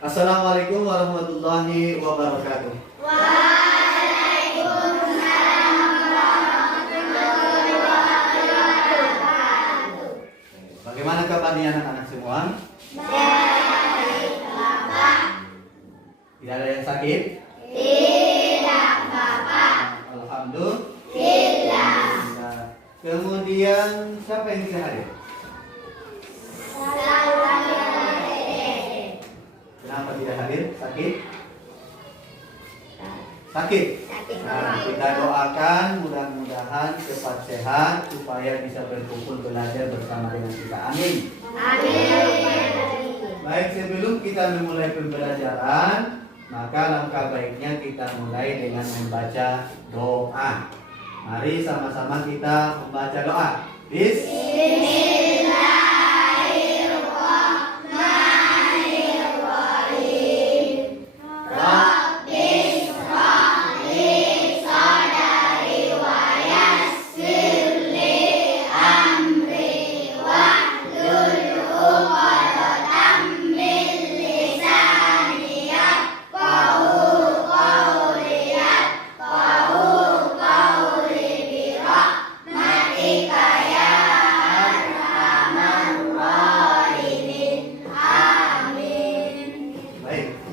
Assalamualaikum warahmatullahi wabarakatuh. Bagaimana kabar nih anak-anak semua? Baik, Bapak. Tidak ada yang sakit? Tidak, Bapak. Alhamdulillah. Kemudian siapa yang tidak hadir? Kenapa tidak hadir? Sakit? Sakit. Nah, kita doakan mudah-mudahan cepat sehat supaya bisa berkumpul belajar bersama dengan kita. Amin. Baik, sebelum kita memulai pembelajaran, maka langkah baiknya kita mulai dengan membaca doa. Mari sama-sama kita membaca doa.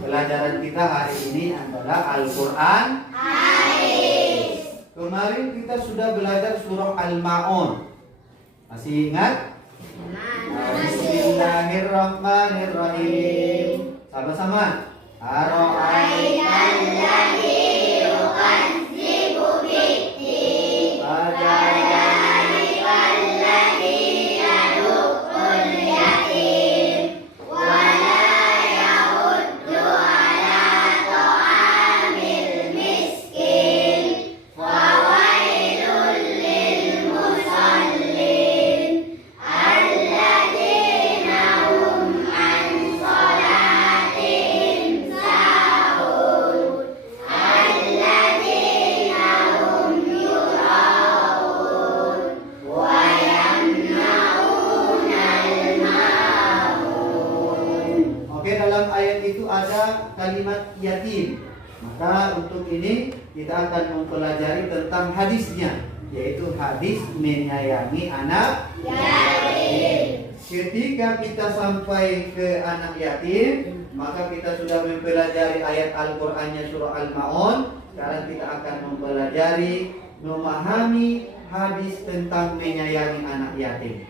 Pelajaran kita hari ini adalah Al-Quran. Kemarin kita sudah belajar surah Al-Ma'un. Masih ingat? Bismillahirrahmanirrahim. Sama-sama. Dalam ayat itu ada kalimat yatim. Maka untuk ini kita akan mempelajari tentang hadisnya, yaitu hadis menyayangi anak yatim. Ketika kita sampai ke anak yatim, maka kita sudah mempelajari ayat Al-Qur'annya surah Al-Ma'un. Sekarang kita akan mempelajari memahami hadis tentang menyayangi anak yatim.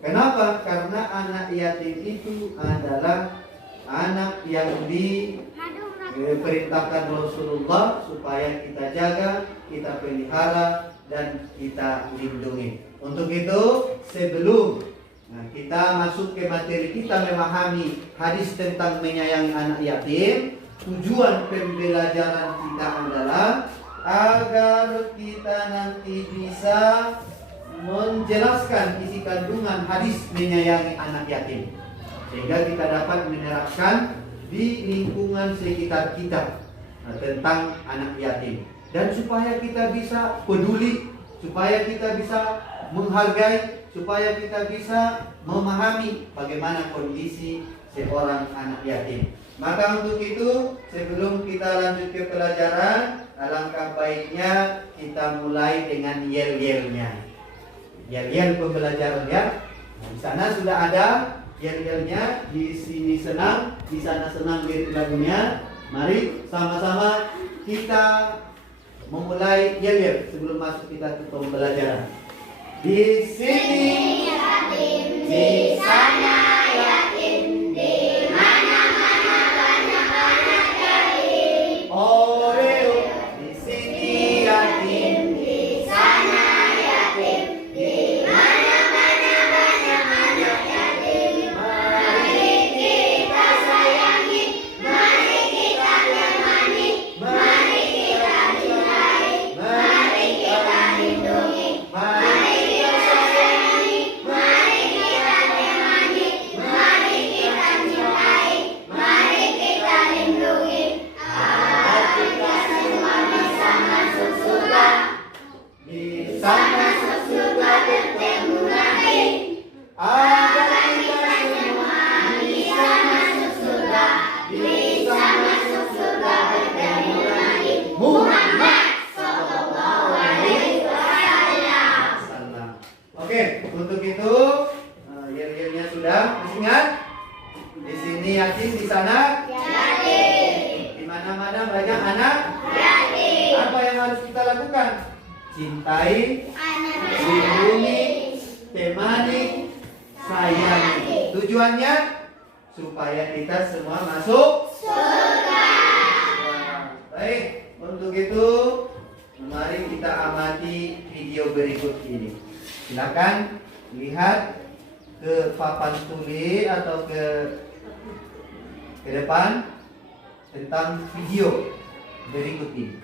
Kenapa? Karena anak yatim itu adalah anak yang diperintahkan Rasulullah supaya kita jaga, kita pelihara, dan kita lindungi. Untuk itu, sebelum kita masuk ke materi kita memahami hadis tentang menyayangi anak yatim, tujuan pembelajaran kita adalah agar kita nanti bisa menjelaskan isi kandungan hadis menyayangi anak yatim, sehingga kita dapat menerapkan di lingkungan sekitar kita tentang anak yatim, dan supaya kita bisa peduli, supaya kita bisa menghargai, supaya kita bisa memahami bagaimana kondisi seorang anak yatim. Maka untuk itu, sebelum kita lanjut ke pelajaran, alangkah baiknya kita mulai dengan yel-yelnya. Yel-yel pembelajaran ya. Di sana sudah ada yel-yelnya, di sini senang, di sana senang lirik lagunya. Mari sama-sama kita memulai yel-yel sebelum masuk kita ke pembelajaran. Di sini yatim, di sana yatim, di mana-mana banyak-banyak yatim. Oreo, di sini yatim, di sana yatim, di mana-mana banyak-banyak yatim. Mari kita sayangi, mari kita temani, mari kita cintai, mari kita lindungi, mari kita sayangi, mari kita temani, yatim di sana yatim. di mana-mana banyak anak Yatim. apa yang harus kita lakukan? Cintai, Anak lindungi, temani, sayangi. Tujuannya supaya kita semua masuk surga. Baik, untuk itu mari kita amati video berikut ini. Silakan lihat ke papan tulis atau ke depan tentang video berikut ini.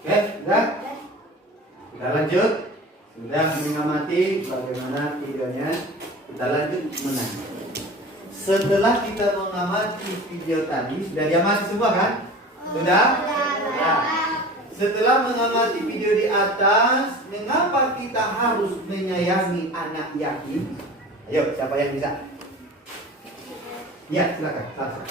Oke, sudah? Kita lanjut. Sudah mengamati bagaimana videonya. Kita lanjut menang. Setelah kita mengamati video tadi, sudah diamati semua kan? Sudah? Ya. Setelah mengamati video di atas, mengapa kita harus menyayangi anak yatim? Ayo, siapa yang bisa? Ya, silakan. Salsa.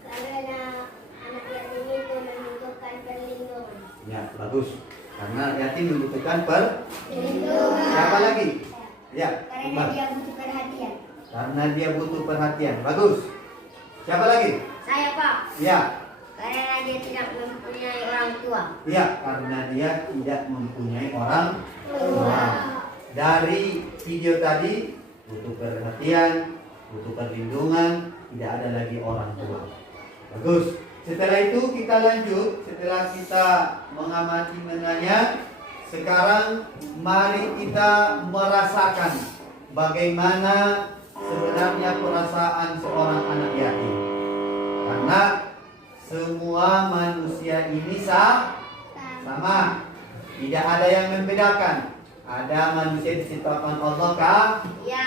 Karena anak yatim itu membutuhkan perlindungan. Ya, bagus. Karena yatim membutuhkan Perlindungan. Siapa lagi? Ya, Karena Bang. dia butuh perhatian. Karena dia butuh perhatian. Bagus. Siapa lagi? Saya Pak. Ya, Karena dia tidak mempunyai orang tua. ya, karena dia tidak mempunyai orang Tua. tua. Dari video tadi, butuh perhatian, butuh perlindungan, tidak ada lagi orang tua. Bagus. Setelah itu kita lanjut. Setelah kita mengamati menanya, sekarang mari kita merasakan bagaimana sebenarnya perasaan seorang anak yatim. Karena semua manusia ini sama, tidak ada yang membedakan. Ada manusia diciptakan Allah kah? Ya.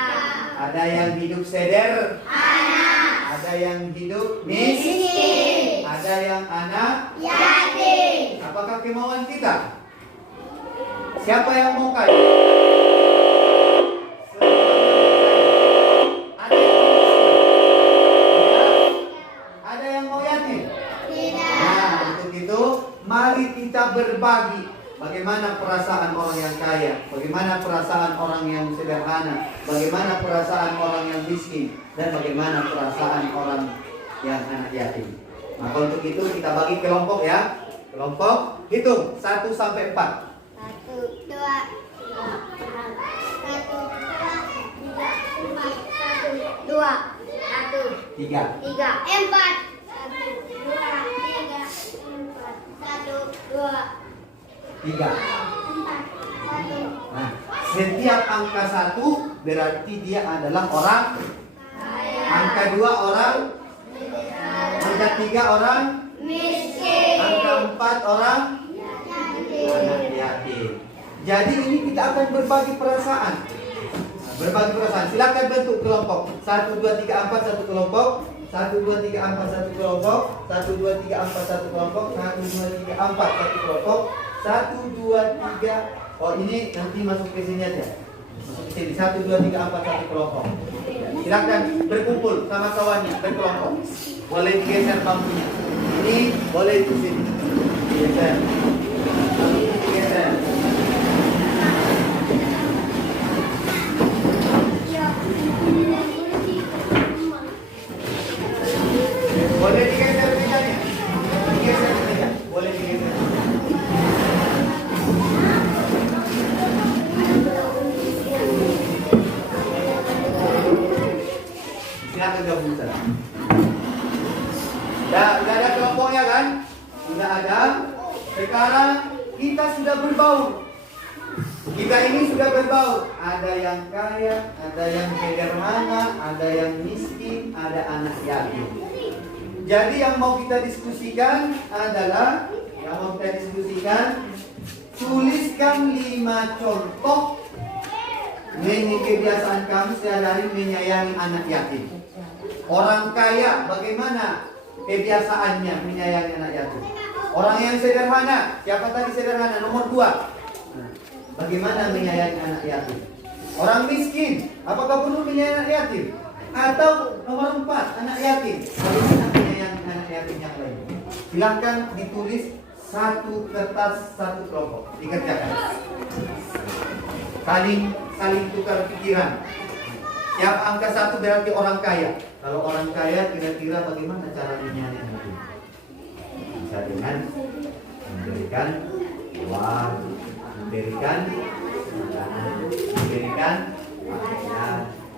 Ada yang hidup sederhana, ada yang hidup Miskin. ada yang anak. Yatim. Apakah kemauan kita? Siapa yang mau kaya? Ada yang mau miskin? Ada yang mau yatim? Tidak. Nah, untuk itu mari kita berbagi bagaimana perasaan orang yang kaya, bagaimana perasaan orang yang sederhana, bagaimana perasaan orang yang miskin, dan bagaimana perasaan orang yang anak yatim. Maka untuk itu kita bagi kelompok ya. Kelompok hitung 1 sampai 4. 1, 2, 3, 4. 1, 2, 3, 4. 1, 2, 3. 3, 4. 1, 2, 3, 4. 1, 2, 3. 4. Nah, setiap angka 1 berarti dia adalah orang. Angka 2 orang. Angka 3 orang. Miskin. Angka 4 orang. Anak yatim. Jadi ini kita akan berbagi perasaan. Nah, berbagi perasaan. Silakan bentuk kelompok. 1, 2, 3, 4 satu kelompok. 1, 2, 3, 4 satu kelompok. 1, 2, 3, 4 satu kelompok. 1, 2, 3, 4 satu kelompok. 1, 2, 3. Oh, ini nanti masuk ke sini aja. Masuk ke sini 1, 2, 3, 4 satu kelompok. Silakan berkumpul sama kawannya berkelompok. Boleh digeser bangkunya. Ini boleh di sini. Geser. Geser. Boleh digeser mejanya. Digeser meja. Boleh digeser. Silakan gabung sana. Sudah ada kelompoknya kan? Sudah ada. Sekarang kita sudah berbaur. Kita ini sudah berbaur. Ada yang kaya, ada yang sederhana, ada yang miskin, ada anak yatim. Jadi yang mau kita diskusikan adalah tuliskan 5 contoh kebiasaan kamu sehari-hari menyayangi anak yatim. Orang kaya bagaimana kebiasaannya menyayangi anak yatim? Orang yang sederhana, siapa tadi sederhana? Nomor 2. Bagaimana menyayangi anak yatim? Orang miskin, apakah perlu menyayangi anak yatim? Atau nomor 4, anak yatim. Bagaimana menyayangi anak yatim yang lain? Silakan ditulis 1 kertas 1 kelompok. Dikerjakan. Saling tukar pikiran. Yang angka 1 berarti orang kaya. Kalau orang kaya kira-kira bagaimana cara menyayangi anak yatim? Bisa dengan memberikan uang, memberikan pakaian.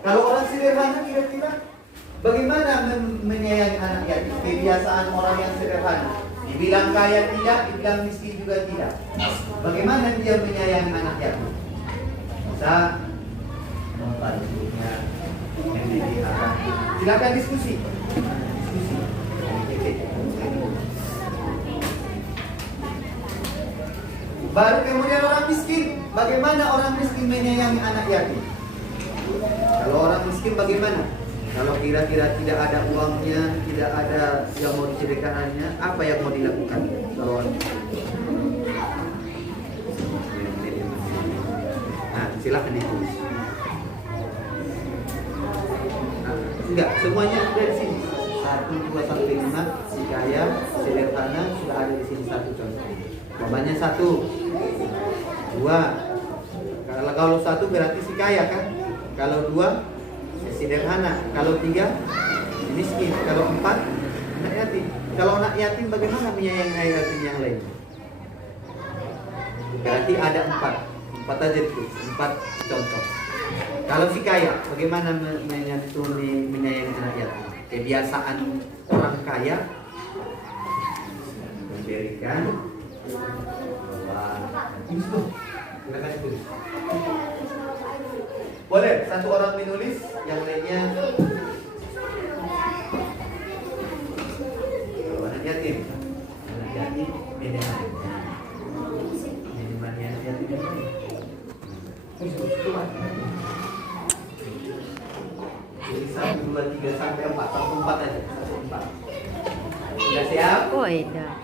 Kalau orang sederhana kira-kira bagaimana menyayangi anak yatim? Kebiasaan orang yang sederhana. Dibilang kaya tidak, dibilang miskin juga tidak. Bagaimana dia menyayangi anak yatim? Bisa membantunya, mendidik. Silakan diskusi. Baru kemudian orang miskin. Bagaimana orang miskin menyayangi anak yatim? Kalau orang miskin bagaimana? Kalau kira-kira tidak ada uangnya, tidak ada yang mau diceritakannya, apa yang mau dilakukan? Kalau orang silakan ditulis. Enggak, semuanya ada di sini. 1, 2, sampai 5, si kaya, sederhana, sudah ada di sini 1 contoh. Umpamanya 1, 2. Kalau 1 berarti si kaya kan? Kalau 2 sederhana. Kalau 3 miskin. Kalau 4 anak yatim. Kalau anak yatim bagaimana menyayangi anak yatim yang lain? Berarti ada 4 aja itu. 4 contoh. Kalau si kaya bagaimana menyayangi anak yatim? Kebiasaan orang kaya memberikan. Boleh 1 orang menulis, yang lainnya anak yatim. Anak yatim minimal anak yatim yang lain. Jadi 1, 2, 3 sampai 4, 4 aja, 4. Sudah siap? Oh iya.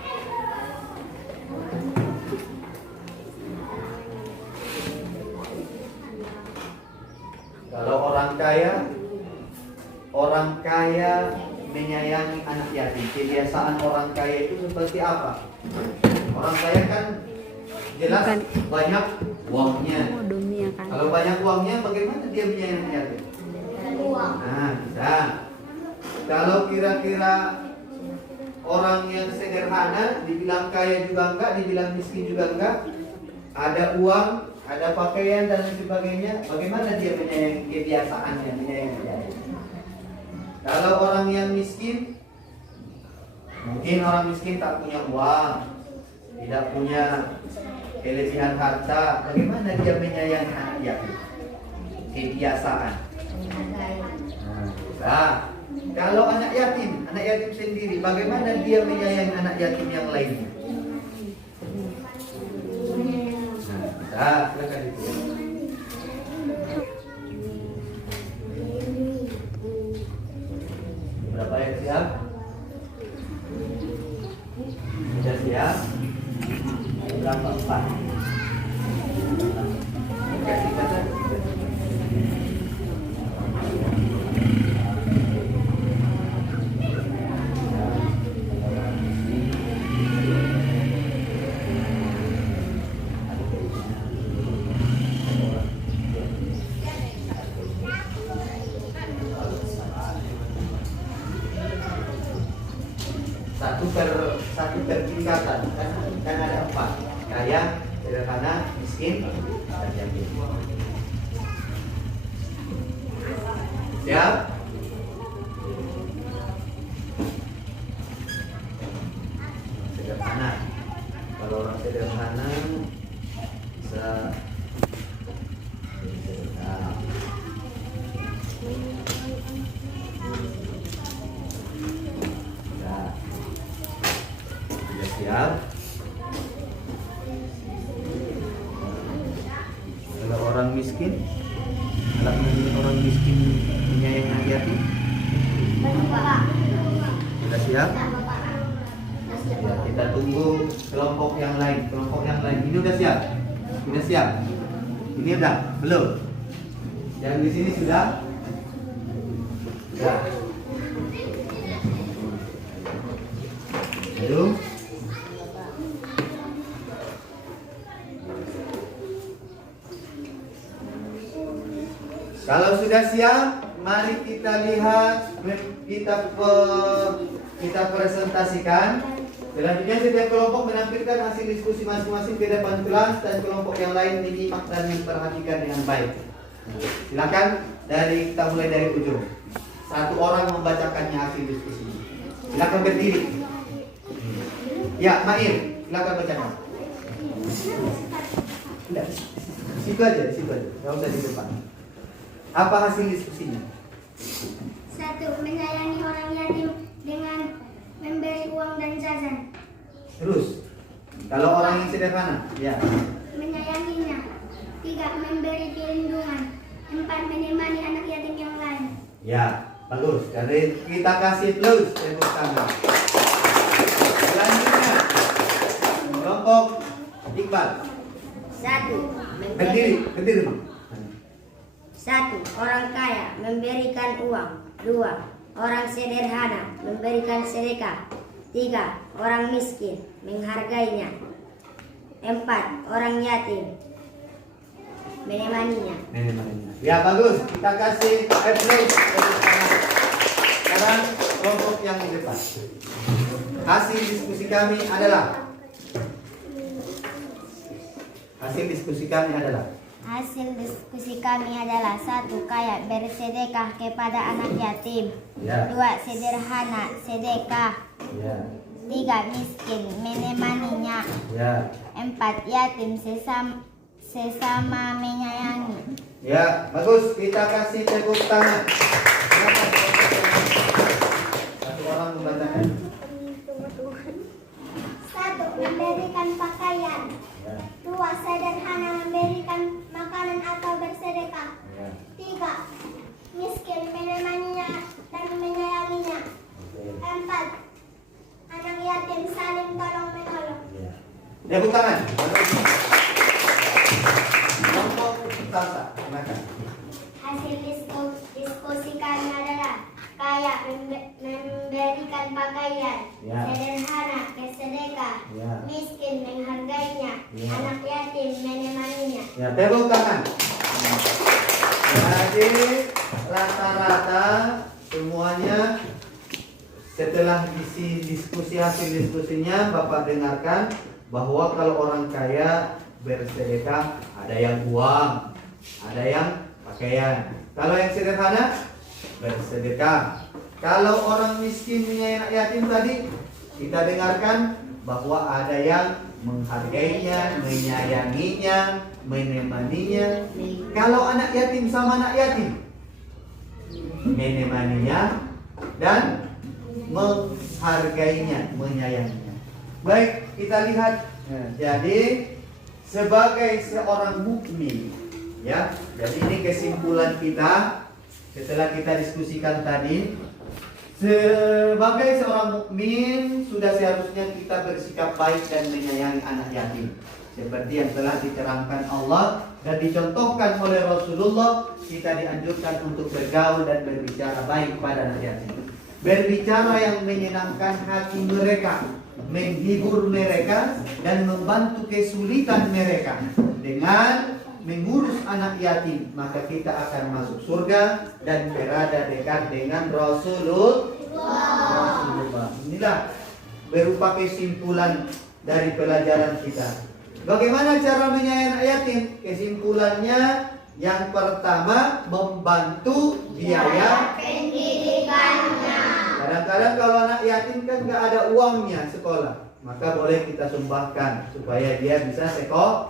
Kalau orang kaya menyayangi anak yatim. Kebiasaan orang kaya itu seperti apa? Orang kaya kan jelas banyak uangnya. Kalau banyak uangnya, bagaimana dia menyayangi anak yatim? Nah, bisa. Kalau kira-kira orang yang sederhana, dibilang kaya juga enggak, dibilang miskin juga enggak, ada uang, ada pakaian dan sebagainya, bagaimana dia menyayangi? Kebiasaannya menyayangi dia. Kalau orang yang miskin, mungkin orang miskin tak punya uang, tidak punya kelebihan harta, bagaimana dia menyayangi anak yatim? Kebiasaan. Nah, kalau anak yatim sendiri, bagaimana dia menyayangi anak yatim yang lainnya? Nah, silakan itu. Berapa yang siap? Sudah siap? Berapa? 4. Kasih kata. satu per tingkatan kan ada 4, kaya, sederhana, miskin, dan yatim. Siap? Sederhana. Kalau orang sederhana bisa sederhana. Ya. Sudah siap? Kalau orang miskin, orang miskin menyayangi anak yatim. Sudah siap? Ya, kita tunggu kelompok yang lain. Ini udah siap? Sudah siap? Ini udah? Belum? Yang di sini sudah? Sudah. Belum? Kalau sudah siap, mari kita lihat, kita presentasikan. Selanjutnya setiap kelompok menampilkan hasil diskusi masing-masing ke depan kelas dan kelompok yang lain menyimak dan memperhatikan dengan baik. Silakan kita mulai dari ujung. Satu orang membacakannya hasil diskusinya. Silakan berdiri. Ya, Mair, silakan bacakan. Situ aja, nggak usah di depan. Apa hasil diskusinya? 1. Menyayangi orang yatim dengan memberi uang dan jajan. Terus, kalau orang yang sederhana, ya. Menyayanginya. 3. Memberi perlindungan. 4. Menemani anak yatim yang lain. Ya, bagus. Jadi kita kasih plus tepuk tangan. Selanjutnya, kelompok Iqbal. 1. Berdiri. 1. Orang kaya memberikan uang. 2. Orang sederhana memberikan sedekah. 3. Orang miskin menghargainya. 4. Orang yatim menemaninya. Ya, bagus. Kita kasih plus. Sekarang kelompok yang di depan. Hasil diskusi kami adalah 1. Kaya bersedekah kepada anak yatim. Ya. 2. Sederhana sedekah. Ya. 3. Miskin menemaninya. Ya. 4. Yatim sesama menyayangi. Ya, bagus. Kita kasih tepuk tangan. Satu orang membacakan. 1. Memberikan pakaian. Ya. 2. Sederhana memberikan makanan atau bersedekah. Ya. 3. Miskin menemaninya dan menyayanginya. Oke. 4. Anak yatim saling tolong menolong. Ya. Tepuk tangan. Kelompok Salsa, silakan. Hasil diskusi kami adalah kaya memberikan pakaian, Ya. sederhana bersedekah, Ya. miskin menghargainya, Ya. anak yatim menemaninya. Ya, tepuk tangan. Jadi rata-rata semuanya setelah isi diskusi hasil diskusinya Bapak dengarkan bahwa kalau orang kaya bersedekah ada yang uang, ada yang pakaian. Kalau yang sederhana bersedekah. Kalau orang miskin menyayangi anak yatim tadi kita dengarkan bahwa ada yang menghargainya, menyayanginya, menemaninya. Kalau anak yatim sama anak yatim, menemaninya dan menghargainya, menyayanginya. Baik, kita lihat. Nah, jadi sebagai seorang mukmin, ya. Jadi ini kesimpulan kita setelah kita diskusikan tadi. Sebagai seorang mukmin sudah seharusnya kita bersikap baik dan menyayangi anak yatim. Seperti yang telah diterangkan Allah dan dicontohkan oleh Rasulullah, kita dianjurkan untuk bergaul dan berbicara baik pada anak yatim. Berbicara yang menyenangkan hati mereka, menghibur mereka dan membantu kesulitan mereka. Dengan mengurus anak yatim, maka kita akan masuk surga dan berada dekat dengan Rasulullah. Inilah berupa kesimpulan dari pelajaran kita. Bagaimana cara menyayangi anak yatim? Kesimpulannya yang pertama, membantu biaya pendidikannya. Kadang-kadang kalau anak yatim kan nggak ada uangnya sekolah, maka boleh kita sumbangkan supaya dia bisa sekolah.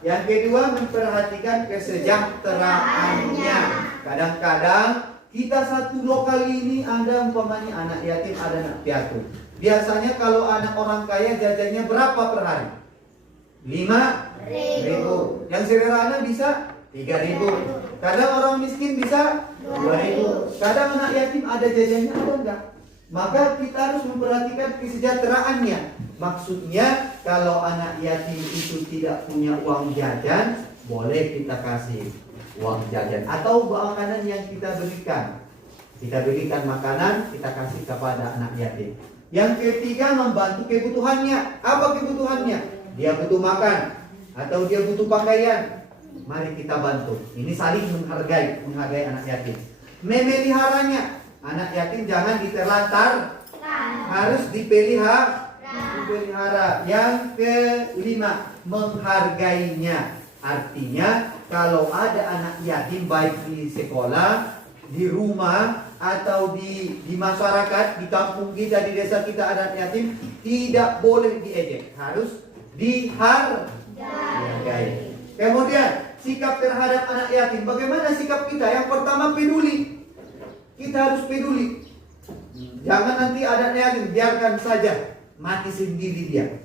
Yang kedua, memperhatikan kesejahteraannya. Kadang-kadang kita satu lokal ini ada umpamanya anak yatim, ada anak piatu. Biasanya kalau anak orang kaya jajannya berapa per hari? 5.000. Yang sederhana bisa 3.000. Kadang orang miskin bisa 2.000. Kadang anak yatim ada jajannya, ada enggak? Maka kita harus memperhatikan kesejahteraannya. Maksudnya kalau anak yatim itu tidak punya uang jajan, boleh kita kasih uang jajan atau makanan yang kita berikan. Kita berikan makanan, kita kasih kepada anak yatim. Yang ketiga, membantu kebutuhannya. Apa kebutuhannya? Dia butuh makan atau dia butuh pakaian. Mari kita bantu. Ini saling menghargai anak yatim. Memeliharanya. Anak yatim jangan diterlantar, harus dipelihara. Yang kelima, menghargainya. Artinya kalau ada anak yatim baik di sekolah, di rumah, atau di masyarakat, di kampung kita, di desa kita ada anak yatim, tidak boleh diejek, harus dihargai. Kemudian sikap terhadap anak yatim. Bagaimana sikap kita? Yang pertama, peduli. Kita harus peduli. Jangan nanti ada anak yatim, biarkan saja mati sendiri dia.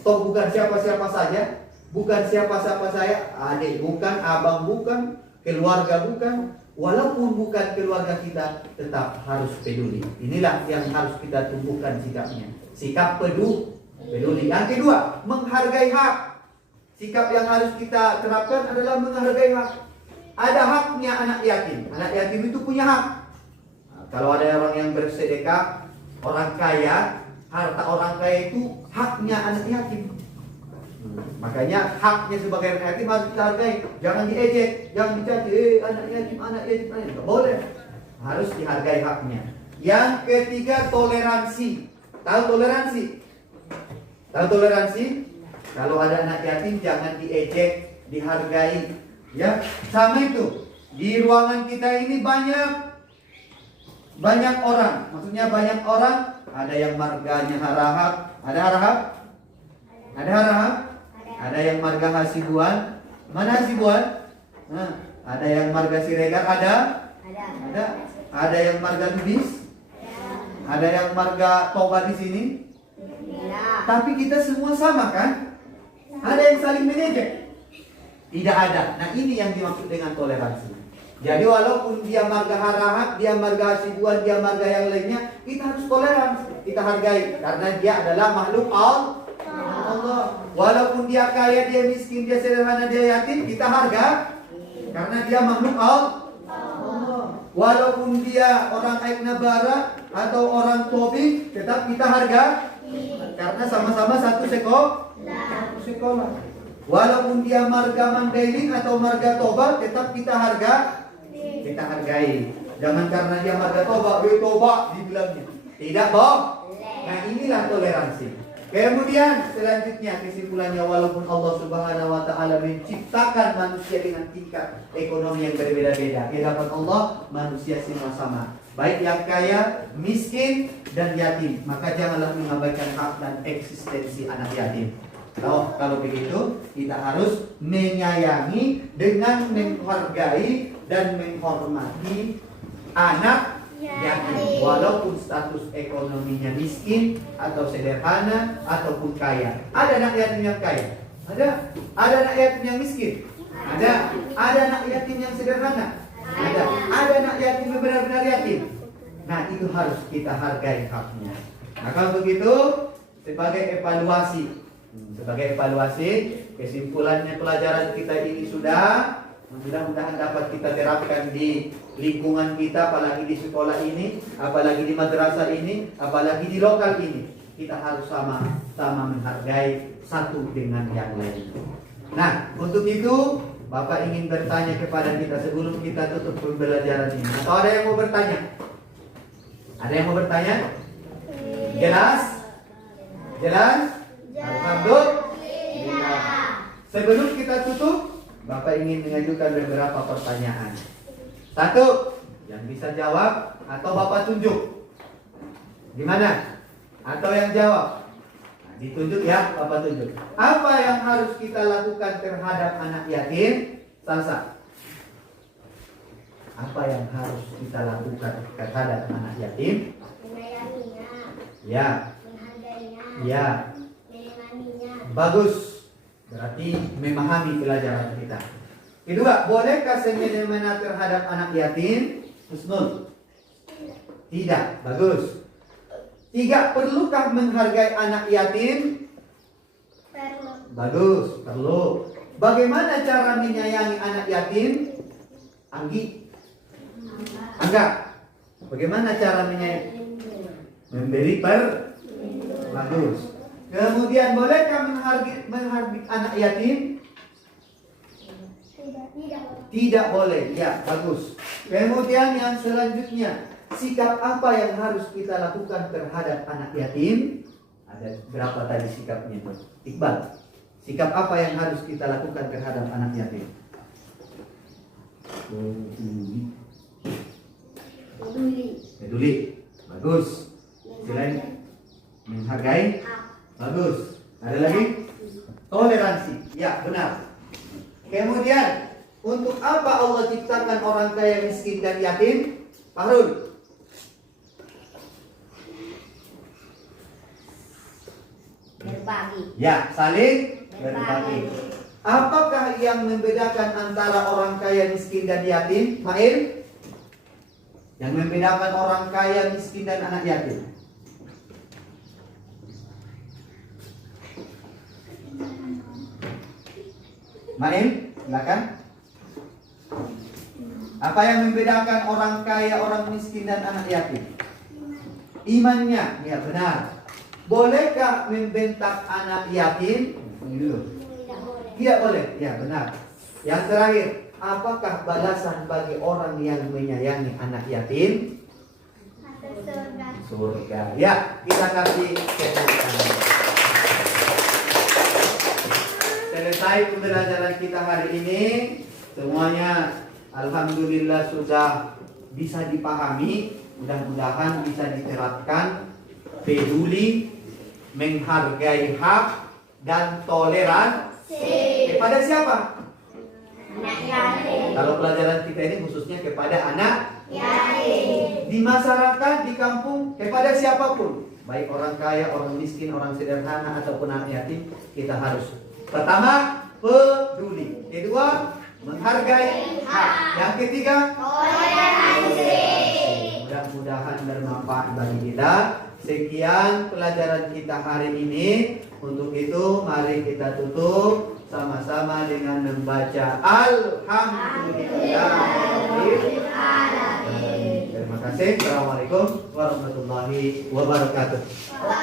Toh bukan siapa-siapa saja, bukan siapa-siapa saya, adik bukan, abang bukan, keluarga bukan. Walaupun bukan keluarga kita, tetap harus peduli. Inilah yang harus kita tumbuhkan sikapnya. Sikap peduli. Yang kedua, menghargai hak. Sikap yang harus kita terapkan adalah menghargai hak. Ada haknya anak yatim. Anak yatim itu punya hak. Nah, kalau ada orang yang bersedekah, orang kaya, harta orang kaya itu haknya anak yatim. Makanya haknya sebagai anak yatim harus kita hargai. Jangan diejek, jangan dicaci, anak yatim. Tidak boleh. Harus dihargai haknya. Yang ketiga, toleransi. Tahu toleransi? Tahu toleransi? Kalau ada anak yatim jangan diejek, dihargai. Ya, sama itu. Di ruangan kita ini banyak orang. Maksudnya banyak orang. Ada yang marganya Harahap. Ada Harahap? Ada Harahap? Ada yang marga Hasibuan. Mana Hasibuan? Nah, ada yang marga Siregar. Ada? Ada yang marga Lubis? Ada yang marga Toba di sini? Tapi kita semua sama kan? Ada yang saling mengejek? Tidak ada. Nah, ini yang dimaksud dengan toleransi. Jadi walaupun dia marga Harahap, dia marga Hasibuan, dia marga yang lainnya, kita harus toleransi, kita hargai karena dia adalah makhluk Allah. Walaupun dia kaya, dia miskin, dia sederhana, dia yatim, kita harga karena dia makhluk Allah. Walaupun dia orang Aiknabara atau orang Tobi, tetap kita harga karena sama-sama satu sekolah. Walaupun dia marga Mandailing atau marga Toba, tetap kita hargai. Jangan karena dia marga Toba, Toba dibilangnya. Tidak, boh. Nah, inilah toleransi. Kemudian selanjutnya kesimpulannya, walaupun Allah Subhanahu wa taala menciptakan manusia dengan tingkat ekonomi yang berbeda-beda, di hadapan Allah manusia semua sama, baik yang kaya, miskin, dan yatim. Maka janganlah mengabaikan hak dan eksistensi anak yatim. Kalau begitu, kita harus menyayangi dengan menghargai dan menghormati anak yatim, walaupun status ekonominya miskin atau sederhana ataupun kaya. Ada anak yatim yang kaya, ada anak yatim yang miskin, ada anak yatim yang sederhana, ada anak yatim yang benar-benar yatim. Nah, itu harus kita hargai haknya. Nah, kalau begitu, sebagai evaluasi, kesimpulannya pelajaran kita ini sudah, mudah-mudahan dapat kita terapkan di lingkungan kita, apalagi di sekolah ini, apalagi di madrasah ini, apalagi di lokal ini. Kita harus sama-sama menghargai satu dengan yang lain. Nah, untuk itu Bapak ingin bertanya kepada kita sebelum kita tutup pembelajaran ini. Atau ada yang mau bertanya? Ada yang mau bertanya? Jelas? Jelas? Alhamdulillah. Sebelum kita tutup, Bapak ingin mengajukan beberapa pertanyaan. Satu, yang bisa jawab atau Bapak tunjuk. Gimana? Atau yang jawab? Nah, ditunjuk ya, Bapak tunjuk. Apa yang harus kita lakukan terhadap anak yatim? Salsa. Apa yang harus kita lakukan terhadap anak yatim? Menyayanginya, Ya, menghargainya, ya. menemaninya. Bagus. Berarti memahami pelajaran kita. Kedua, bolehkah semena-mena terhadap anak yatim? Husnul. Tidak. Bagus. Tiga, perlukah menghargai anak yatim? Perlu. Bagus. Perlu. Bagaimana cara menyayangi anak yatim? Anggi. Angga. Bagaimana cara menyayangi? Memberi bagus. Kemudian bolehkah menghargai anak yatim? Tidak. Tidak boleh. Ya, bagus. Kemudian yang selanjutnya, sikap apa yang harus kita lakukan terhadap anak yatim? Ada berapa tadi sikapnya itu? Iqbal, sikap apa yang harus kita lakukan terhadap anak yatim? Peduli. Bagus. Selain menghargai, bagus. Ada lagi? Toleransi. Ya, benar. Kemudian, untuk apa Allah ciptakan orang kaya, miskin, dan yatim? Fahrul. Berbagi. Ya, saling berbagi. Apakah yang membedakan antara orang kaya, miskin, dan yatim? Mail? Yang membedakan orang kaya, miskin, dan anak yatim? Mail, silakan. Apa yang membedakan orang kaya, orang miskin, dan anak yatim? Imannya, ya benar. Bolehkah membentak anak yatim? Ini dulu. Tidak boleh, ya benar. Yang terakhir, apakah balasan bagi orang yang menyayangi anak yatim? Surga. Ya, kita kasih tepuk tangan. Selesai pembelajaran kita hari ini. Semuanya alhamdulillah sudah bisa dipahami. Mudah-mudahan bisa diterapkan. Peduli, menghargai hak, dan toleransi. Kepada siapa? Anak yatim. Kalau pelajaran kita ini khususnya kepada anak Yatim. di masyarakat, di kampung, kepada siapapun, baik orang kaya, orang miskin, orang sederhana, ataupun anak yatim, kita harus pertama peduli, kedua menghargai hak, yang ketiga Toleransi. mudah-mudahan bermanfaat bagi kita. Sekian pelajaran kita hari ini. Untuk itu mari kita tutup sama-sama dengan membaca Alhamdulillah. Terima kasih. Assalamualaikum warahmatullahi wabarakatuh.